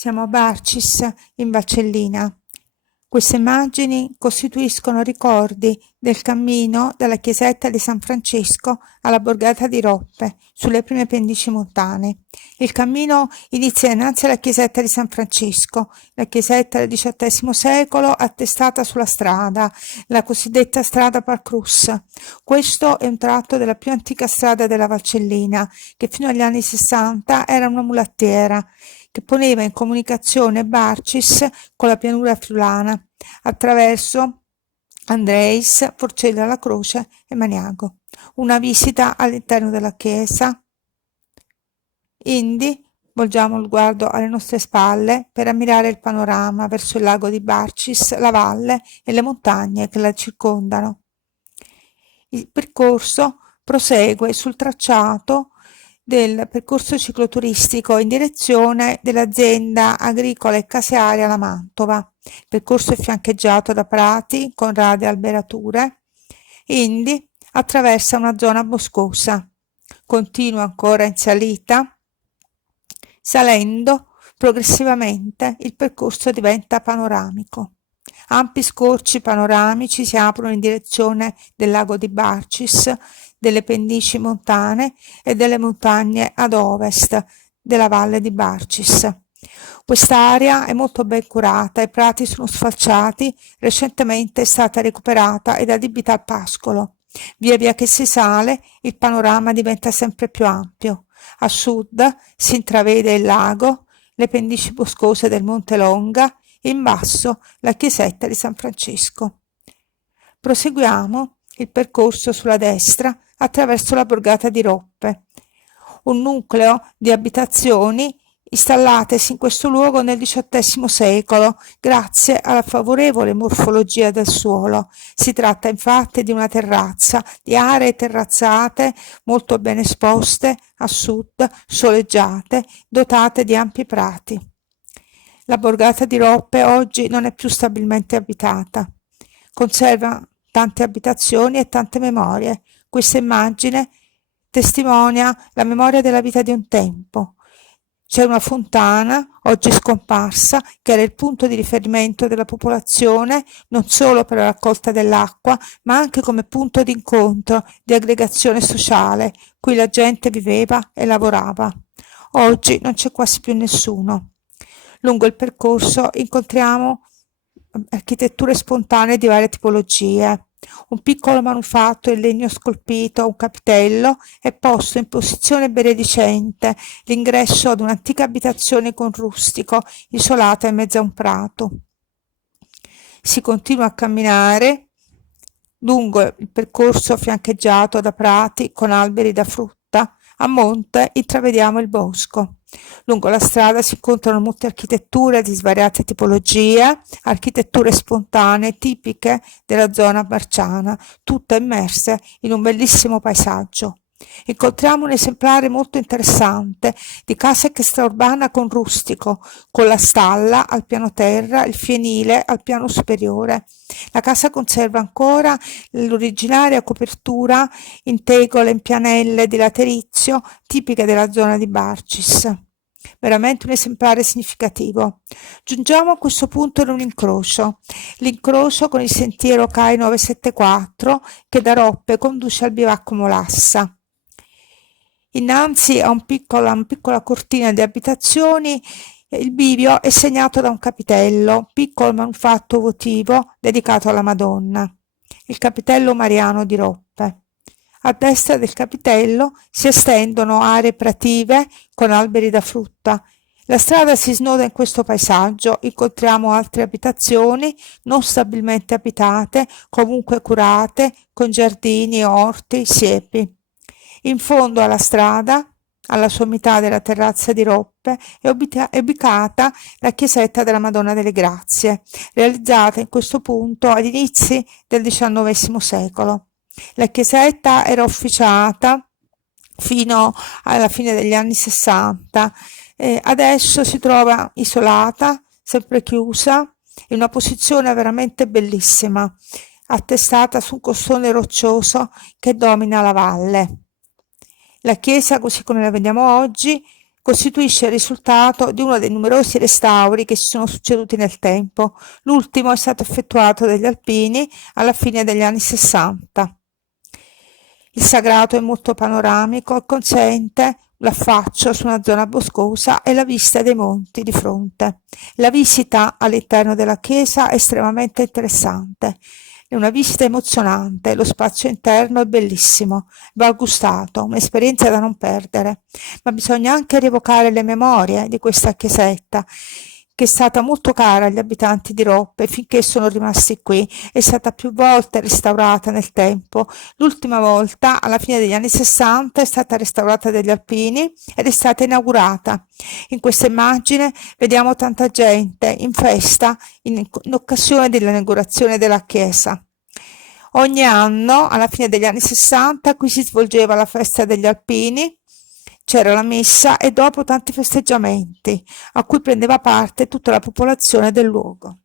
Siamo a Barcis, in Valcellina. Queste immagini costituiscono ricordi del cammino dalla chiesetta di San Francesco alla borgata di Roppe, sulle prime pendici montane. Il cammino inizia innanzi alla chiesetta di San Francesco, la chiesetta del XVIII secolo attestata sulla strada, la cosiddetta strada Parcrus. Questo è un tratto della più antica strada della Valcellina, che fino agli anni 60 era una mulattiera, che poneva in comunicazione Barcis con la pianura friulana attraverso Andreis, Forcella alla Croce e Maniago. Una visita all'interno della chiesa. Indi volgiamo il guardo alle nostre spalle per ammirare il panorama verso il lago di Barcis, la valle e le montagne che la circondano. Il percorso prosegue sul tracciato del percorso cicloturistico in direzione dell'azienda agricola e casearia La Mantova. Il percorso è fiancheggiato da prati con rade alberature. Indi attraversa una zona boscosa. Continua ancora in salita. Salendo progressivamente il percorso diventa panoramico. Ampi scorci panoramici si aprono in direzione del lago di Barcis, delle pendici montane e delle montagne ad ovest della valle di Barcis. Quest'area è molto ben curata, i prati sono sfalciati, recentemente è stata recuperata ed adibita al pascolo. Via via che si sale, il panorama diventa sempre più ampio. A sud si intravede il lago, le pendici boscose del Monte Longa, in basso la chiesetta di San Francesco. Proseguiamo il percorso sulla destra attraverso la borgata di Roppe, un nucleo di abitazioni installatesi in questo luogo nel XVIII secolo grazie alla favorevole morfologia del suolo. Si tratta infatti di una terrazza, di aree terrazzate molto ben esposte a sud, soleggiate, dotate di ampi prati. La borgata di Roppe oggi non è più stabilmente abitata. Conserva tante abitazioni e tante memorie. Questa immagine testimonia la memoria della vita di un tempo. C'è una fontana, oggi scomparsa, che era il punto di riferimento della popolazione non solo per la raccolta dell'acqua, ma anche come punto di incontro, di aggregazione sociale, cui la gente viveva e lavorava. Oggi non c'è quasi più nessuno. Lungo il percorso incontriamo architetture spontanee di varie tipologie. Un piccolo manufatto in legno scolpito, un capitello, è posto in posizione benedicente, l'ingresso ad un'antica abitazione con rustico, isolata in mezzo a un prato. Si continua a camminare lungo il percorso fiancheggiato da prati con alberi da frutta. A monte intravediamo il bosco. Lungo la strada si incontrano molte architetture di svariate tipologie, architetture spontanee tipiche della zona barciana, tutte immerse in un bellissimo paesaggio. Incontriamo un esemplare molto interessante di casa extraurbana con rustico, con la stalla al piano terra, il fienile al piano superiore. La casa conserva ancora l'originaria copertura in tegole in pianelle di laterizio tipiche della zona di Barcis. Veramente un esemplare significativo. Giungiamo a questo punto ad un incrocio, l'incrocio con il sentiero CAI 974 che da Roppe conduce al bivacco Molassa. Innanzi a una piccola cortina di abitazioni, il bivio è segnato da un capitello, piccolo manufatto votivo dedicato alla Madonna, il capitello mariano di Roppe. A destra del capitello si estendono aree prative con alberi da frutta. La strada si snoda in questo paesaggio, incontriamo altre abitazioni non stabilmente abitate, comunque curate, con giardini, orti, siepi. In fondo alla strada, alla sommità della terrazza di Roppe, è ubicata la chiesetta della Madonna delle Grazie, realizzata in questo punto agli inizi del XIX secolo. La chiesetta era officiata fino alla fine degli anni 60, adesso si trova isolata, sempre chiusa, in una posizione veramente bellissima, attestata su un costone roccioso che domina la valle. La chiesa, così come la vediamo oggi, costituisce il risultato di uno dei numerosi restauri che si sono succeduti nel tempo. L'ultimo è stato effettuato dagli alpini alla fine degli anni 60. Il sagrato è molto panoramico e consente l'affaccio su una zona boscosa e la vista dei monti di fronte. La visita all'interno della chiesa è estremamente interessante. È una visita emozionante, lo spazio interno è bellissimo, va gustato, un'esperienza da non perdere, ma bisogna anche rievocare le memorie di questa chiesetta, che è stata molto cara agli abitanti di Roppe finché sono rimasti qui. È stata più volte restaurata nel tempo. L'ultima volta, alla fine degli anni 60, è stata restaurata dagli alpini ed è stata inaugurata. In questa immagine vediamo tanta gente in festa in occasione dell'inaugurazione della chiesa. Ogni anno, alla fine degli anni 60, qui si svolgeva la festa degli alpini, c'era la messa e dopo tanti festeggiamenti a cui prendeva parte tutta la popolazione del luogo.